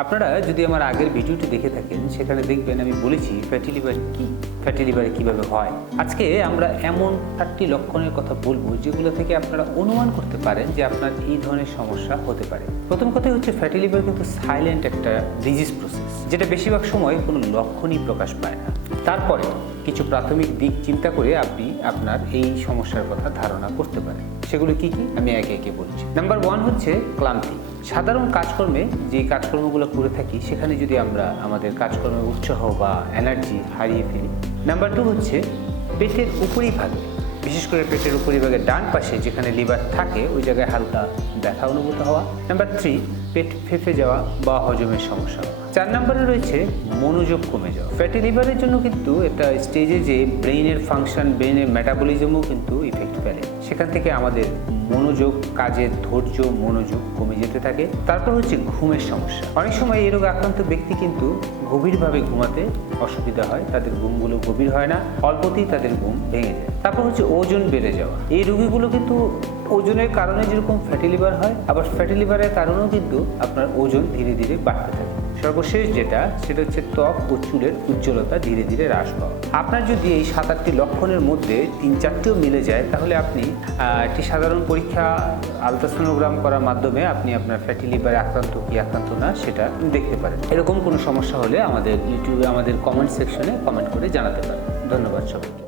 আপনারা যদি আমার আগের ভিডিওটি দেখে থাকেন সেখানে দেখবেন আমি বলেছি ফ্যাটি লিভার কি, ফ্যাটি লিভার কিভাবে হয়। আজকে আমরা এমন 4টি লক্ষণের কথা বলবো যেগুলো থেকে আপনারা অনুমান করতে পারেন যে আপনার এই ধরনের সমস্যা হতে পারে। প্রথম কথা হচ্ছে ফ্যাটি লিভার কিন্তু সাইলেন্ট একটা ডিজিজ প্রসেস, যেটা বেশিরভাগ সময় কোনো লক্ষণই প্রকাশ পায় না। তারপরে কিছু প্রাথমিক দিক চিন্তা করে আপনি আপনার এই সমস্যার কথা ধারণা করতে পারেন। সেগুলো কি কি আমি একে একে বলছি। নাম্বার 1 হচ্ছে ক্লান্তি। সাধারণ কাজকর্মে যে কাজকর্মগুলো করে থাকি সেখানে যদি আমরা আমাদের কাজকর্মের উৎসাহ বা এনার্জি হারিয়ে ফেলি। নাম্বার 2 হচ্ছে পেটের উপরিভাগে, বিশেষ করে পেটের উপরিভাগে ডান পাশে যেখানে লিভার থাকে ওই জায়গায় হালকা ব্যথা অনুভূত হওয়া। নাম্বার 3 পেট ফেঁপে যাওয়া বা হজমের সমস্যা। 4 নম্বরে রয়েছে মনোযোগ কমে যাওয়া। ফ্যাটি লিভারের জন্য কিন্তু একটা স্টেজে যে ব্রেইনের ফাংশন, ব্রেইনের মেটাবলিজমও কিন্তু ইফেক্ট ফেলে। সেখান থেকে আমাদের মনোযোগ, কাজের ধৈর্য, মনোযোগ কমে যেতে থাকে। তারপর হচ্ছে ঘুমের সমস্যা। অনেক সময় এই রোগে আক্রান্ত ব্যক্তি কিন্তু গভীরভাবে ঘুমাতে অসুবিধা হয়, তাদের ঘুমগুলো গভীর হয় না, অল্পতেই তাদের ঘুম ভেঙে যায়। তারপর হচ্ছে ওজন বেড়ে যাওয়া। এই রোগীগুলো কিন্তু ওজনের কারণে যেরকম ফ্যাটি লিভার হয়, আবার ফ্যাটি লিভারের কারণেও কিন্তু আপনার ওজন ধীরে ধীরে বাড়তে থাকে। সর্বশেষ যেটা, সেটা হচ্ছে ত্বক ও চুলের উজ্জ্বলতা ধীরে ধীরে হ্রাস পাওয়া। আপনার যদি এই 7-8টি লক্ষণের মধ্যে 3-4টিও মিলে যায় তাহলে আপনি একটি সাধারণ পরীক্ষা আলট্রাসোনোগ্রাম করার মাধ্যমে আপনি আপনার ফ্যাটি লিভারে আক্রান্ত কি আক্রান্ত না সেটা দেখতে পারেন। এরকম কোনো সমস্যা হলে আমাদের ইউটিউবে আমাদের কমেন্ট সেকশনে কমেন্ট করে জানাতে পারেন। ধন্যবাদ সবাইকে।